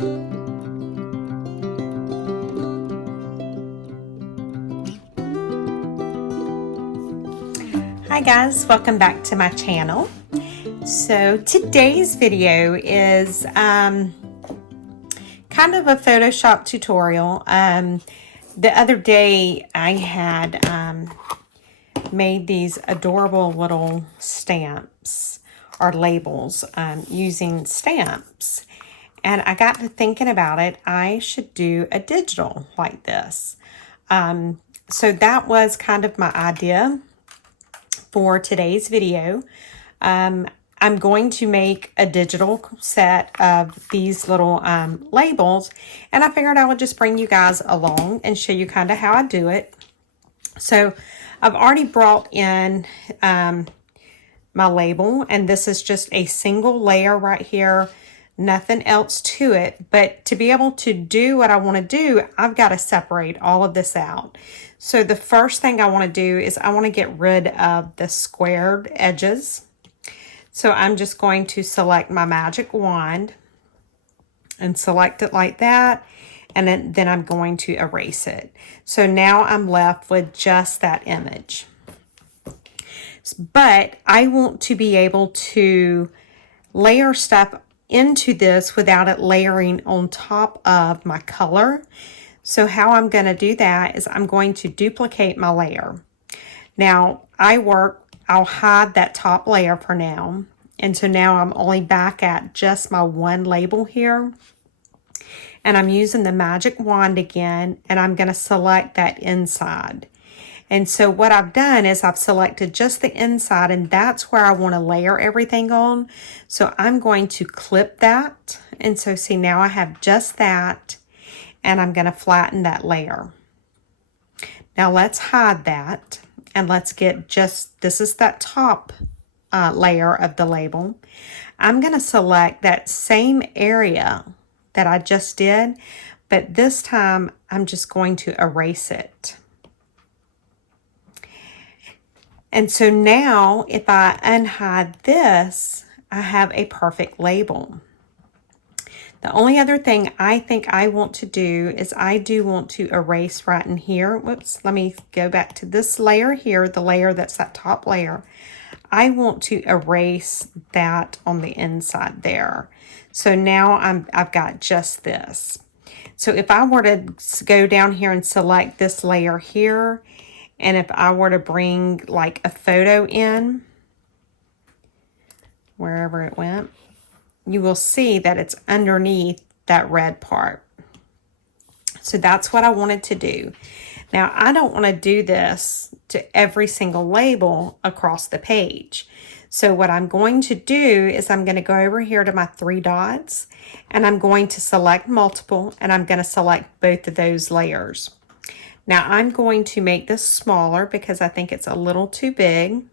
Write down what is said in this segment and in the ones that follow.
Hi guys, welcome back to my channel. So today's video is kind of a Photoshop tutorial. The other day I had made these adorable little stamps or labels using stamps, and I got to thinking about it. I should do a digital like this. So that was kind of my idea for today's video. I'm going to make a digital set of these little labels, and I figured I would just bring you guys along and show you kind of how I do it. So I've already brought in my label, and this is just a single layer right here, nothing else to it. But to be able to do what I want to do, I've got to separate all of this out. So the first thing I want to do is I want to get rid of the squared edges. So I'm just going to select my magic wand and select it like that. And then I'm going to erase it. So now I'm left with just that image. But I want to be able to layer stuff into this without it layering on top of my color. So how I'm going to do that is I'm going to duplicate my layer. Now I'll hide that top layer for now. And so now I'm only back at just my one label here. And I'm using the magic wand again, and I'm going to select that inside. And so what I've done is I've selected just the inside, and that's where I want to layer everything on. So I'm going to clip that. And so see, now I have just that, and I'm going to flatten that layer. Now let's hide that, and let's get this is that top layer of the label. I'm going to select that same area that I just did, but this time I'm just going to erase it. And so now if I unhide this, I have a perfect label. The only other thing I think I want to do is I do want to erase right in here. Whoops, let me go back to this layer here, the layer that's that top layer. I want to erase that on the inside there. So now I've got just this. So if I were to go down here and select this layer here, and if I were to bring like a photo in, wherever it went, you will see that it's underneath that red part. So that's what I wanted to do. Now, I don't want to do this to every single label across the page. So what I'm going to do is I'm going to go over here to my three dots, and I'm going to select multiple, and I'm going to select both of those layers. Now, I'm going to make this smaller because I think it's a little too big.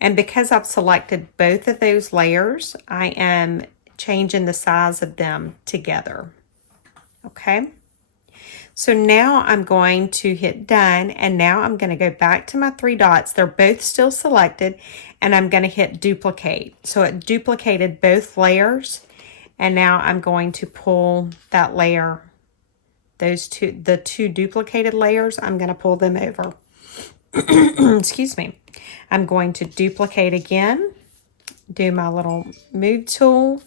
And because I've selected both of those layers, I am changing the size of them together. Okay. So now I'm going to hit done, and now I'm going to go back to my three dots. They're both still selected, and I'm going to hit duplicate. So it duplicated both layers, and now I'm going to pull that layer, the two duplicated layers, I'm going to pull them over. Excuse me. I'm going to duplicate again, do my little move tool,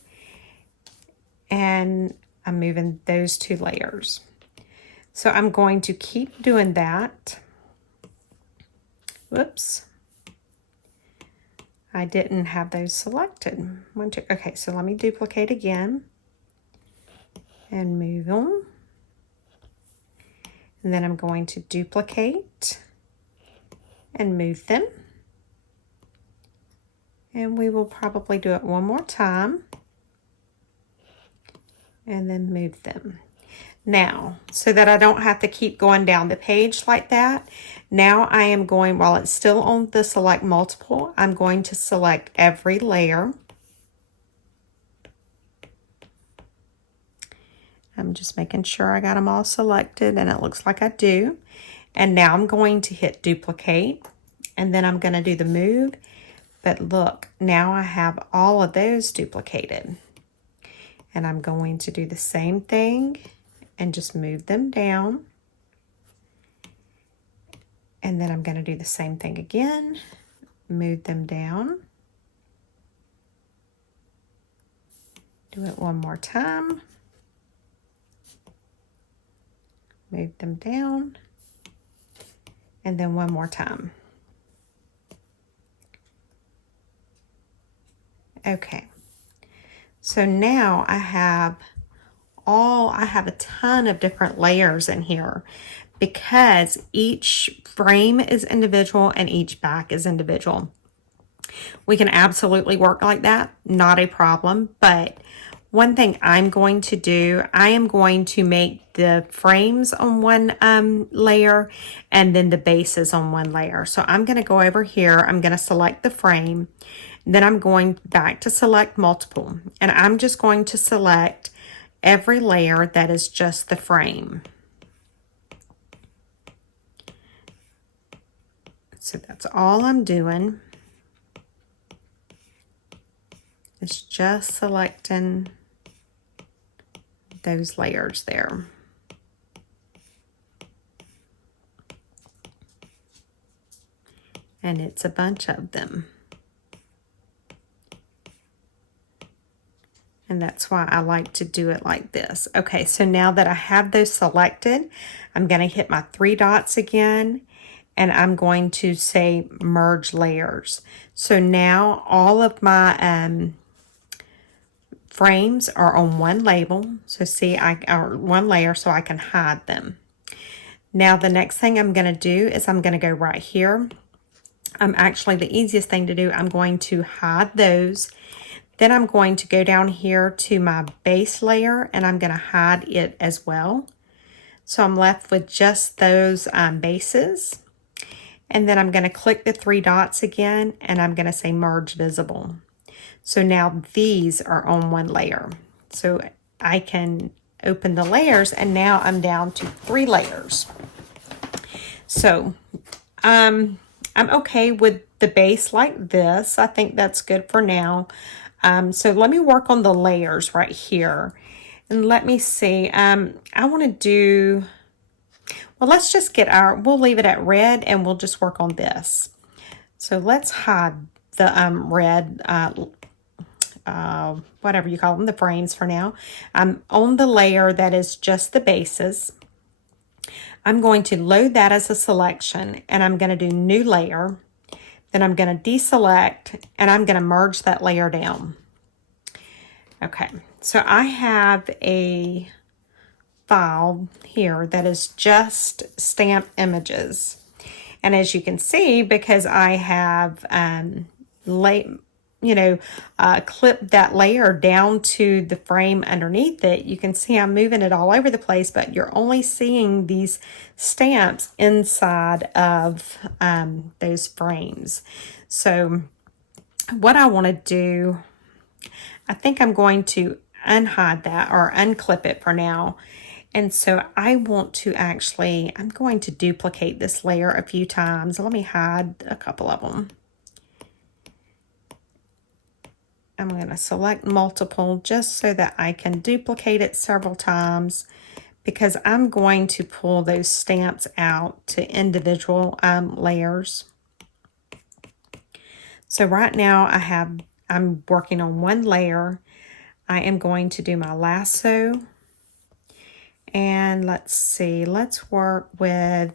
and I'm moving those two layers. So I'm going to keep doing that. Whoops. I didn't have those selected. Okay, so let me duplicate again and move them. And then I'm going to duplicate and move them. And we will probably do it one more time. And then move them. Now, so that I don't have to keep going down the page like that, now I am going, while it's still on the select multiple, I'm going to select every layer. I'm just making sure I got them all selected, and it looks like I do. And now I'm going to hit duplicate, and then I'm going to do the move. But look, now I have all of those duplicated. And I'm going to do the same thing and just move them down. And then I'm going to do the same thing again, move them down. Do it one more time. Move them down. And then one more time. Okay. So now I have a ton of different layers in here because each frame is individual and each back is individual. We can absolutely work like that, not a problem. But one thing I'm going to do, I am going to make the frames on one layer and then the bases on one layer. So I'm going to go over here, I'm going to select the frame, then I'm going back to select multiple, and I'm just going to select every layer that is just the frame. So that's all I'm doing. It's just selecting those layers there. And it's a bunch of them. And that's why I like to do it like this. Okay, so now that I have those selected, I'm going to hit my 3 dots again, and I'm going to say merge layers. So now all of my frames are on one label. So see, or one layer, so I can hide them. Now the next thing I'm going to do is I'm going to go right here. Actually, the easiest thing to do, I'm going to hide those. Then I'm going to go down here to my base layer and I'm going to hide it as well. So I'm left with just those bases. And then I'm going to click the 3 dots again and I'm going to say merge visible. So now these are on one layer. So I can open the layers and now I'm down to 3 layers. So I'm okay with the base like this. I think that's good for now. So let me work on the layers right here. And let me see. I want to do, well, let's just get we'll leave it at red and we'll just work on this. So let's hide the red, whatever you call them, the frames for now. I'm on the layer that is just the bases. I'm going to load that as a selection and I'm going to do new layer. Then I'm going to deselect and I'm going to merge that layer down. Okay, so I have a file here that is just stamp images. And as you can see, because I have clipped that layer down to the frame underneath it, you can see I'm moving it all over the place, but you're only seeing these stamps inside of those frames. So what I want to do, I think I'm going to unhide that or unclip it for now. And so I want to I'm going to duplicate this layer a few times. Let me hide a couple of them. I'm going to select multiple just so that I can duplicate it several times because I'm going to pull those stamps out to individual layers. So right now I'm working on one layer. I am going to do my lasso. And let's see, let's work with,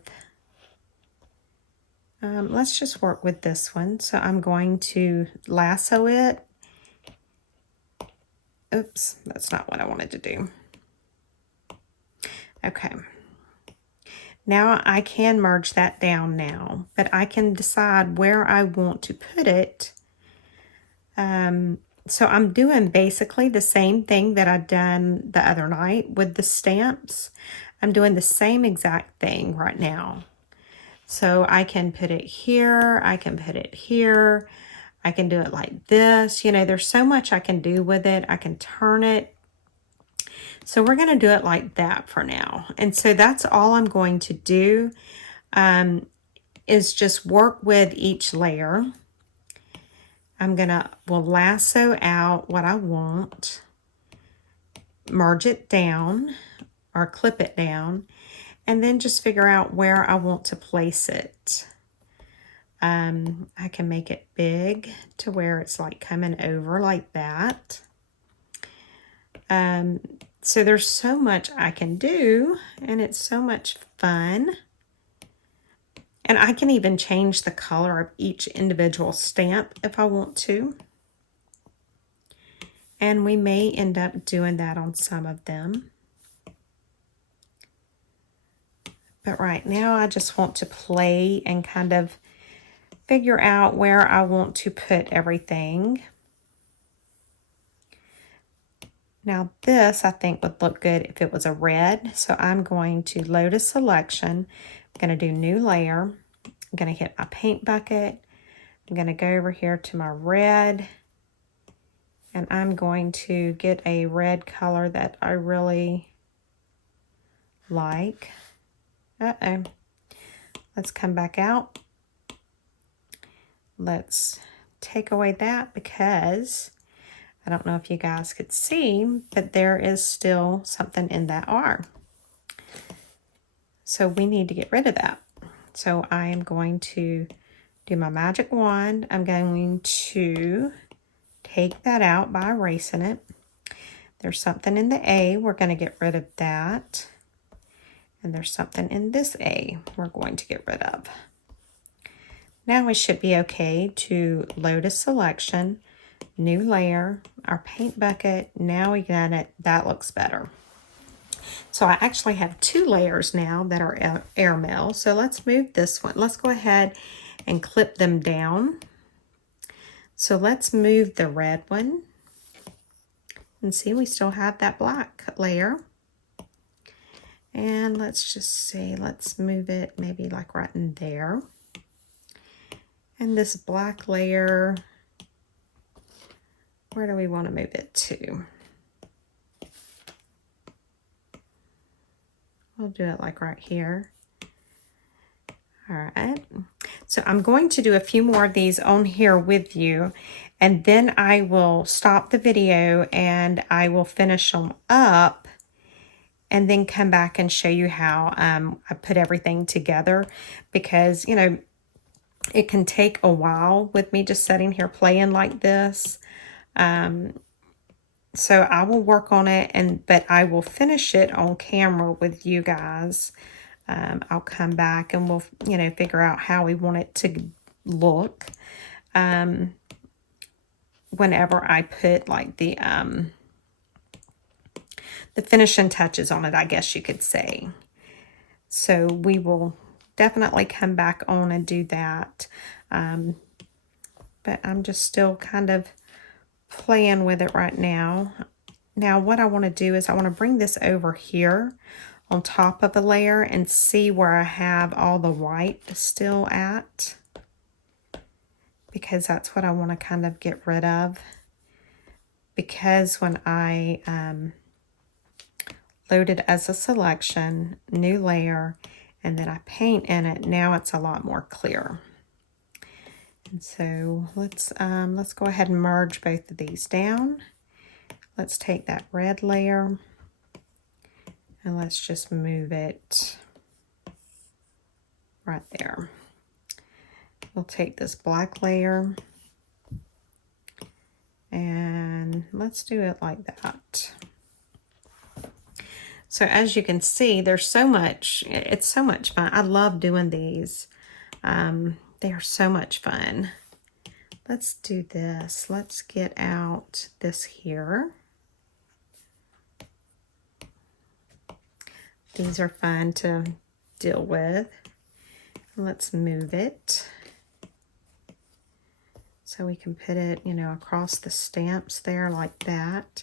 let's just work with this one. So I'm going to lasso it. Oops, that's not what I wanted to do. Okay. Now I can merge that down now, but I can decide where I want to put it. So I'm doing basically the same thing that I've done the other night with the stamps. I'm doing the same exact thing right now. So I can put it here, I can put it here, I can do it like this. You know, there's so much I can do with it. I can turn it. So we're going to do it like that for now. And so that's all I'm going to do is just work with each layer. We'll lasso out what I want. merge it down or clip it down, and then just figure out where I want to place it. I can make it big to where it's like coming over like that. So there's so much I can do, and it's so much fun. And I can even change the color of each individual stamp if I want to. And we may end up doing that on some of them. But right now I just want to play and kind of figure out where I want to put everything. Now this I think would look good if it was a red. So I'm going to load a selection. I'm going to do new layer. I'm going to hit my paint bucket. I'm going to go over here to my red. And I'm going to get a red color that I really like. Uh-oh. Let's come back out. Let's take away that because I don't know if you guys could see, but there is still something in that R. So we need to get rid of that. So I am going to do my magic wand. I'm going to take that out by erasing it. There's something in the A. We're going to get rid of that. And there's something in this A we're going to get rid of. Now we should be okay to load a selection, new layer, our paint bucket. Now we got it. That looks better. So I actually have two layers now that are airmail. So let's move this one. Let's go ahead and clip them down. So let's move the red one. And see, we still have that black layer. And let's just see, let's move it maybe like right in there. And this black layer, where do we want to move it to? We'll do it like right here. All right. So I'm going to do a few more of these on here with you, and then I will stop the video and I will finish them up and then come back and show you how I put everything together, because, you know, it can take a while with me just sitting here playing like this. So I will work on it, but I will finish it on camera with you guys. I'll come back and we'll, you know, figure out how we want it to look. Whenever I put like the finishing touches on it, I guess you could say. So we will definitely come back on and do that. But I'm just still kind of playing with it right now. Now what I want to do is I want to bring this over here on top of a layer and see where I have all the white still at, because that's what I want to kind of get rid of. Because when I load it as a selection, new layer, and then I paint in it, now it's a lot more clear. And so let's go ahead and merge both of these down. Let's take that red layer and let's just move it right there. We'll take this black layer and let's do it like that. So as you can see, there's so much, it's so much fun. I love doing these. They are so much fun. Let's do this. Let's get out this here. These are fun to deal with. Let's move it so we can put it, you know, across the stamps there like that.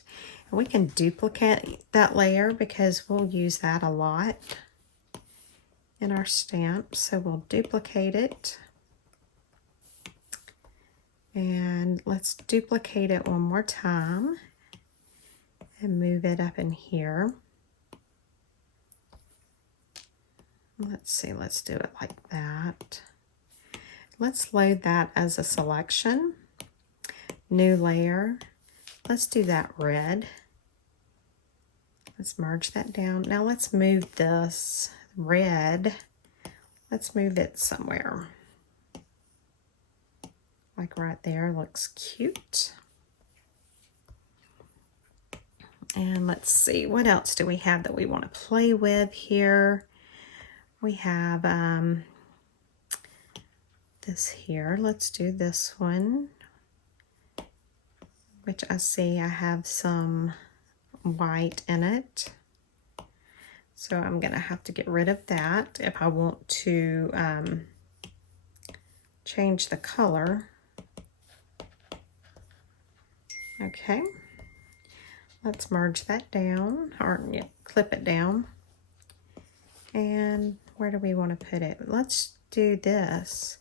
And we can duplicate that layer because we'll use that a lot in our stamps. So we'll duplicate it. And let's duplicate it one more time and move it up in here. Let's see, let's do it like that. Let's load that as a selection. New layer. Let's do that red. Let's merge that down. Now let's move this red. Let's move it somewhere. Like right there, looks cute. And let's see, what else do we have that we want to play with here? We have this here. Let's do this one, which I see I have some white in it. So I'm going to have to get rid of that if I want to change the color. Okay. Let's merge that down, or yeah, clip it down. And where do we want to put it? Let's do this.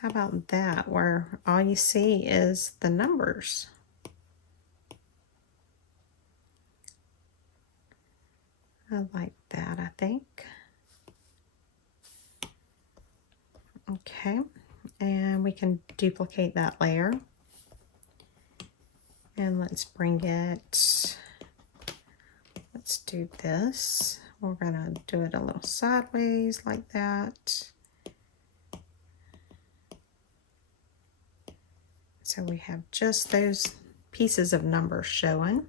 How about that, where all you see is the numbers? I like that, I think. Okay, and we can duplicate that layer. And let's bring it, let's do this. We're gonna do it a little sideways like that. So we have just those pieces of numbers showing.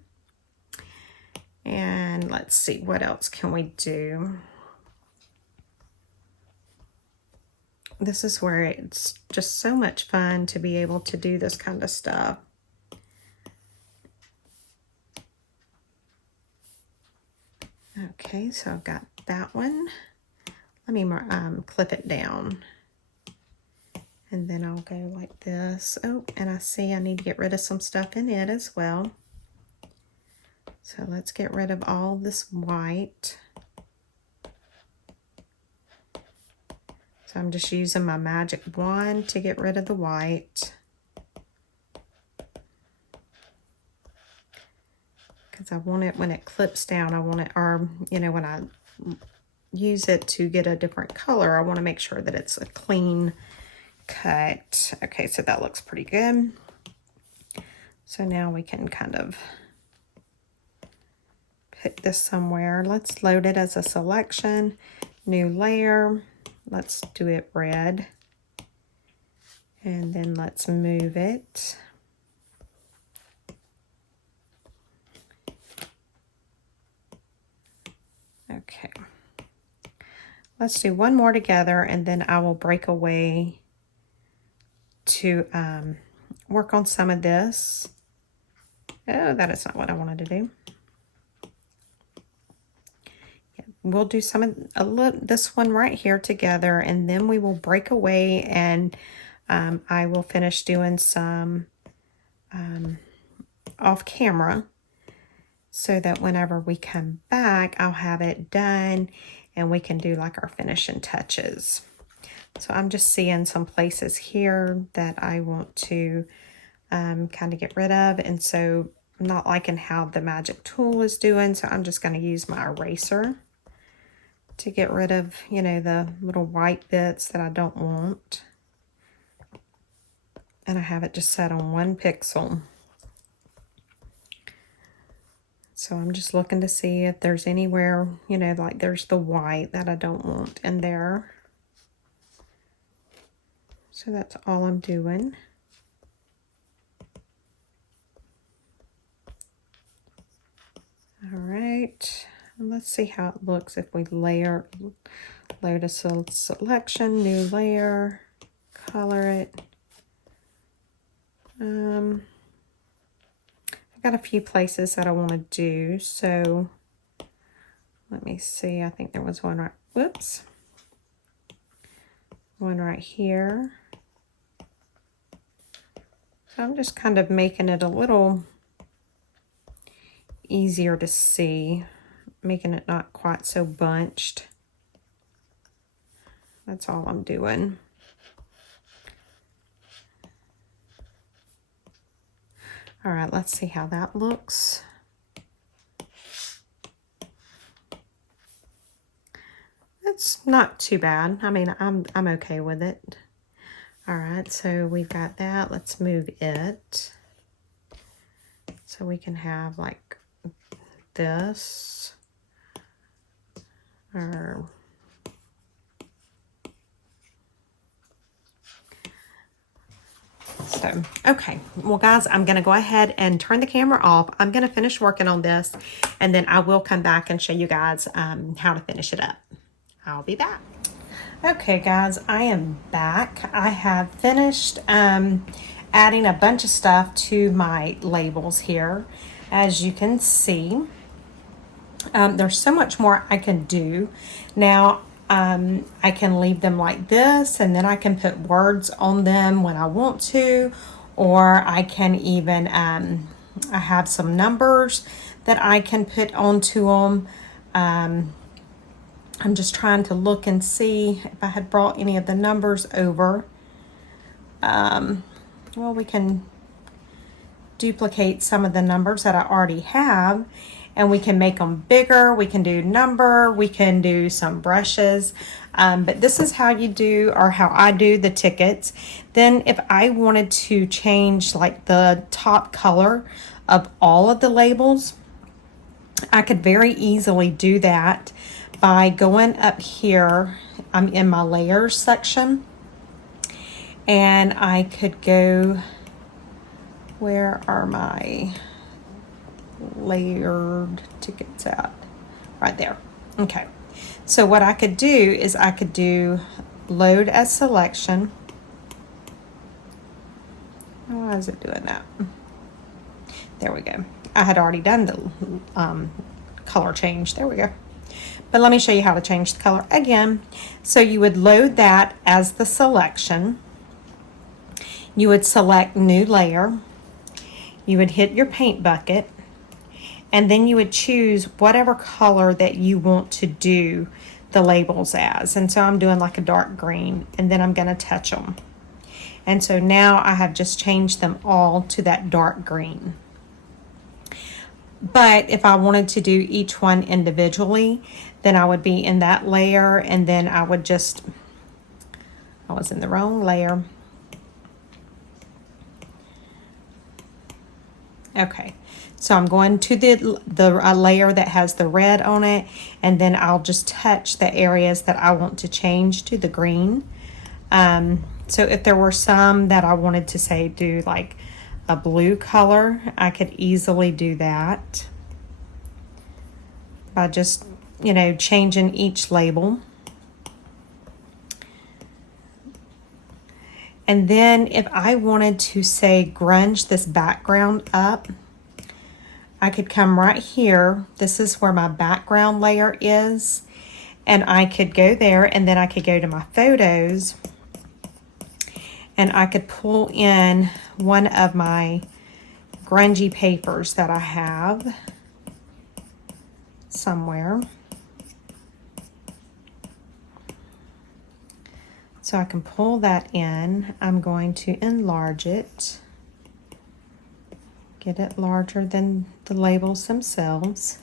And let's see, what else can we do? This is where it's just so much fun to be able to do this kind of stuff. Okay, so I've got that one. Let me clip it down. And then I'll go like this. Oh, and I see I need to get rid of some stuff in it as well. So let's get rid of all this white. So I'm just using my magic wand to get rid of the white. Because I want it, when it clips down, I want it, or, you know, when I use it to get a different color, I want to make sure that it's a clean cut. Okay, so that looks pretty good. So now we can kind of put this somewhere. Let's load it as a selection, new layer. Let's do it red. And then let's move it. Okay. Let's do one more together, and then I will break away to work on some of this. Oh, that is not what I wanted to do. Yeah, we'll do some of this one right here together, and then we will break away, and I will finish doing some off camera, so that whenever we come back, I'll have it done and we can do like our finishing touches. So I'm just seeing some places here that I want to kind of get rid of. And so I'm not liking how the magic tool is doing. So I'm just going to use my eraser to get rid of, you know, the little white bits that I don't want. And I have it just set on 1 pixel. So I'm just looking to see if there's anywhere, you know, like there's the white that I don't want in there. So that's all I'm doing. All right, and let's see how it looks if we load a selection, new layer, color it. I've got a few places that I want to do, so let me see. I think there was one right, whoops, one right here. So I'm just kind of making it a little easier to see, making it not quite so bunched. That's all I'm doing. All right, let's see how that looks. It's not too bad. I mean, I'm okay with it. All right, so we've got that. Let's move it so we can have like this. Or so, okay. Well, guys, I'm going to go ahead and turn the camera off. I'm going to finish working on this, and then I will come back and show you guys how to finish it up. I'll be back. Okay, guys, I am back. I have finished adding a bunch of stuff to my labels here. As you can see, there's so much more I can do. Now, I can leave them like this, and then I can put words on them when I want to, or I can even, I have some numbers that I can put onto them. I'm just trying to look and see if I had brought any of the numbers over. Well, we can duplicate some of the numbers that I already have, and we can make them bigger. We can do number, we can do some brushes, but this is how you do, or how I do the tickets. Then if I wanted to change like the top color of all of the labels, I could very easily do that by going up here. I'm in my layers section, and I could go, where are my layered tickets at? Right there. Okay, so what I could do is I could do load as selection. Why is it doing that? There we go. I had already done the color change. There we go. But let me show you how to change the color again. So you would load that as the selection. You would select new layer. You would hit your paint bucket, and then you would choose whatever color that you want to do the labels as. And so I'm doing like a dark green, and then I'm going to touch them. And so now I have just changed them all to that dark green. But if I wanted to do each one individually, then I would be in that layer, and then I would just, I was in the wrong layer. Okay, so I'm going to the layer that has the red on it, and then I'll just touch the areas that I want to change to the green. So if there were some that I wanted to say do like a blue color, I could easily do that by just, you know, changing each label. And then if I wanted to say grunge this background up, I could come right here. This is where my background layer is, and I could go there, and then I could go to my photos, and I could pull in one of my grungy papers that I have somewhere. So I can pull that in. I'm going to enlarge it, get it larger than the labels themselves,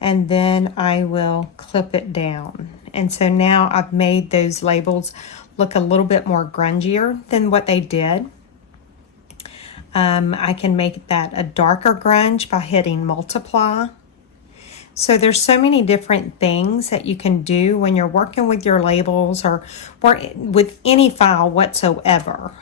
and then I will clip it down. And so now I've made those labels look a little bit more grungier than what they did. I can make that a darker grunge by hitting multiply. So there's so many different things that you can do when you're working with your labels, or with any file whatsoever.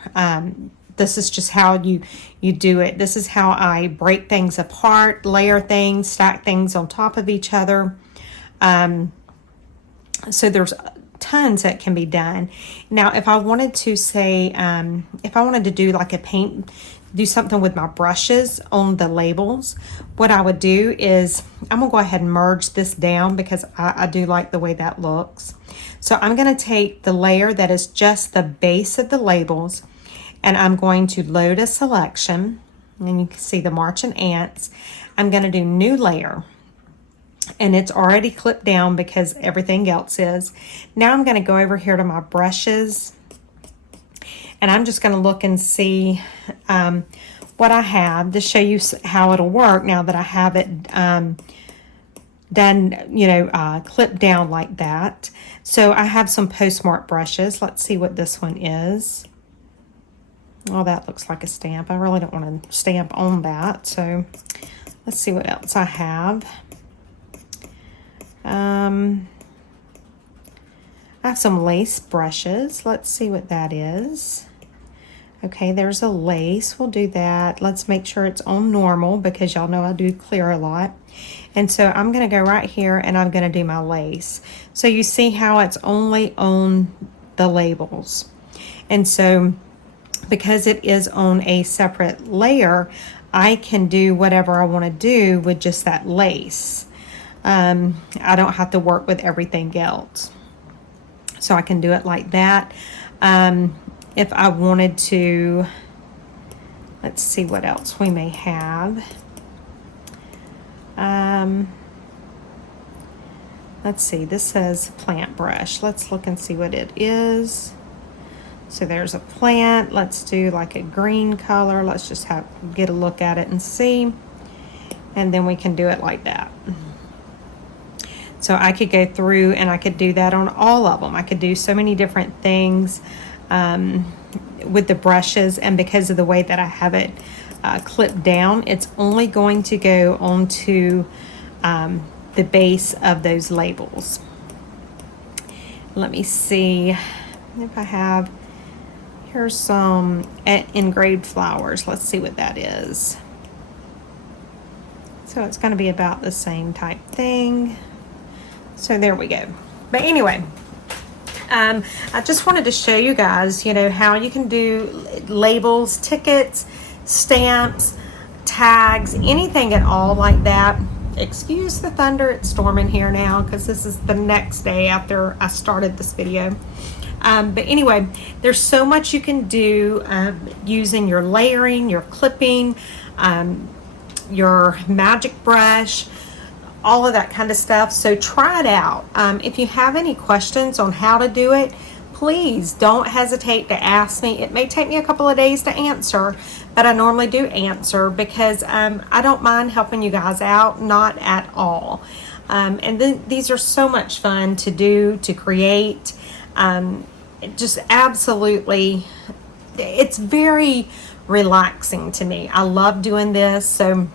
This is just how you do it. This is how I break things apart, layer things, stack things on top of each other. So there's tons that can be done. Now, if I wanted to say, if I wanted to do like do something with my brushes on the labels, what I would do is I'm gonna go ahead and merge this down because I do like the way that looks. So I'm gonna take the layer that is just the base of the labels, and I'm going to load a selection, and you can see the marching ants. I'm gonna do new layer, and it's already clipped down because everything else is. Now I'm gonna go over here to my brushes, and I'm just going to look and see what I have to show you how it'll work now that I have it done, you know, clipped down like that. So I have some postmark brushes. Let's see what this one is. Oh, that looks like a stamp. I really don't want to stamp on that. So let's see what else I have. I have some lace brushes. Let's see what that is. Okay, there's a lace. We'll do that. Let's make sure it's on normal because y'all know I do clear a lot. And so I'm going to go right here and I'm going to do my lace. So you see how it's only on the labels. And so because it is on a separate layer, I can do whatever I want to do with just that lace. I don't have to work with everything else. So I can do it like that. If I wanted to, let's see what else we may have. Let's see, this says plant brush. Let's look and see what it is. So there's a plant. Let's do like a green color. Let's just get a look at it and see. And then we can do it like that. So I could go through and I could do that on all of them. I could do so many different things with the brushes, and because of the way that I have it clipped down, it's only going to go onto the base of those labels. Let me see if I have, here's some engraved flowers. Let's see what that is. So it's going to be about the same type thing. So there we go. But anyway, I just wanted to show you guys, you know, how you can do labels, tickets, stamps, tags, anything at all like that. Excuse the thunder, it's storming here now because this is the next day after I started this video. But anyway, there's so much you can do using your layering, your clipping, your magic brush, all of that kind of stuff. So try it out. If you have any questions on how to do it, please don't hesitate to ask me. It may take me a couple of days to answer, but I normally do answer because I don't mind helping you guys out, not at all. And then these are so much fun to do, to create. Just absolutely, it's very relaxing to me. I love doing this. So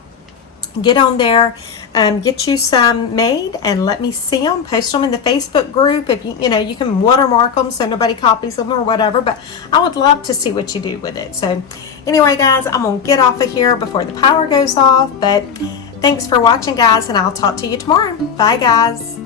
get on there, get you some made and let me see them. Post them in the Facebook group. If you know, you can watermark them so nobody copies them or whatever, but I would love to see what you do with it. So anyway, guys, I'm gonna get off of here before the power goes off, but thanks for watching, guys, and I'll talk to you tomorrow. Bye, guys.